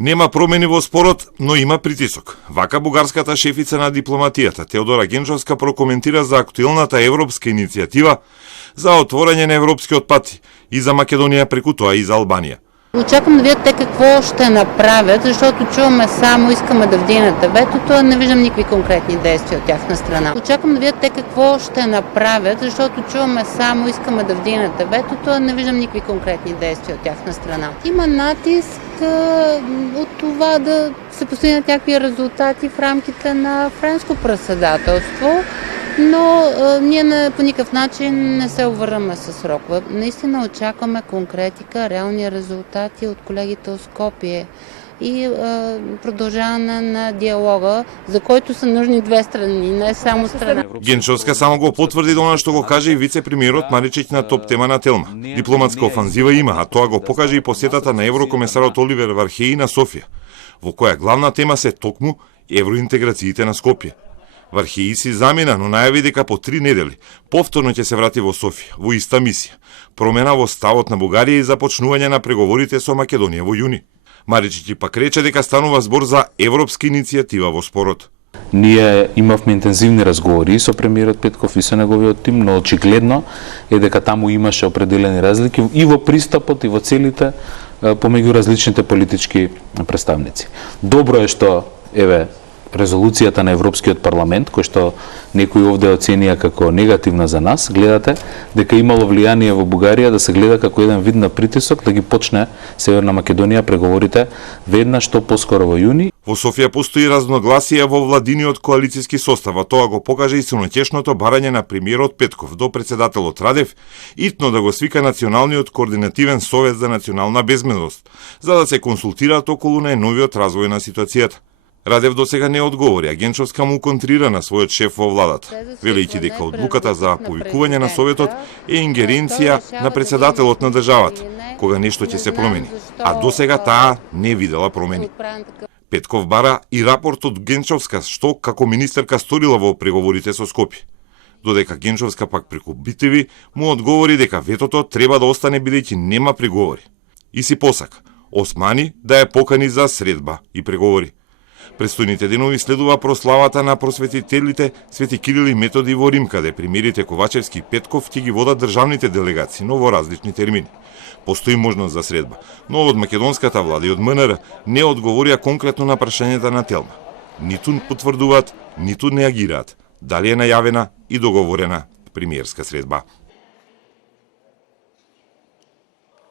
Нема промени во спорот, но има притисок. Вака бугарската шефица на дипломатијата Теодора Генчовска прокоментира за актуелната европска иницијатива за отворање на европскиот пат и за Македонија, преку тоа и за Албанија. Очаквам да видят те какво ще направят, защото чуваме само искаме да вдигнете ветото, а не виждам никакви конкретни действия от тяхна страна. Очаквам да видят те какво ще направят, защото чуваме само искаме да вдигнете ветото, а не виждам никакви конкретни действия от тяхна страна. Има натиск от това да се постигнат някакви резултати в рамките на френско председателство, но ние по никакъв начин не се обвързваме с срокове. Наистина очакваме конкретика, реални резултати от колегите от Скопие и продължаване на диалога, за който са нужни две страни, не само страна. Генчовска само го потврди до она што го каже и вице-премиерот Маричич на топ тема на Телма. Дипломатска офанзива има, а тоа го покаже и посетата на еврокомесарот Оливер Вархеи на Софија, во која главна тема се токму евроинтеграциите на Скопје. Вархеи си замина, но најави дека по 3 недели повторно ќе се врати во Софија, во иста мисија. Промена во ставот на Бугарија и започнување на преговорите со Македонија во јуни. Маричич пак рече дека станува збор за европска иницијатива во спорот. Ние имавме интензивни разговори со премиерот Петков и со неговиот тим, но очигледно е дека таму имаше определени разлики и во пристапот и во целите помеѓу различните политички представници. Добро е што резолуцијата на Европскиот парламент, кој што некои овде оценија како негативна за нас, гледате дека имало влијание во Бугарија да се гледа како еден вид на притисок да ги почне Северна Македонија преговорите веднаш што поскоро во јуни. Во Софија постои разногласие во владиниот коалициски состав, а тоа го покаже и силноќешното барање на премиерот Петков до председателот Радев итно да го свика Националниот координативен совет за национална безбедност, за да се консултираат околу најновиот развој на ситуацијата. Радев досега не одговори, а Генчовска му контрира на својот шеф во владата, велејќи дека одлуката за повикување на советот е ингеренција на председателот на државата, кога нешто ќе се промени, а досега таа не видела промени. Петков бара и рапорт од Генчовска што како министерка сторила во преговорите со Скопје. Додека Генчовска пак преку битеви му одговори дека ветото треба да остане бидејќи нема преговори. И си посака Османи да ја покани за средба и преговори. Престојните денови следува прославата на просветителите Свети Кирил и Методи во Рим, каде премиерите Ковачевски и Петков ќе ги водат државните делегации, но во различни термини. Постои можност за средба, но од македонската влада и од МНР не одговорија конкретно на прашањата на Телма. Ниту потврдуваат, ниту не агираат дали е најавена и договорена премиерска средба.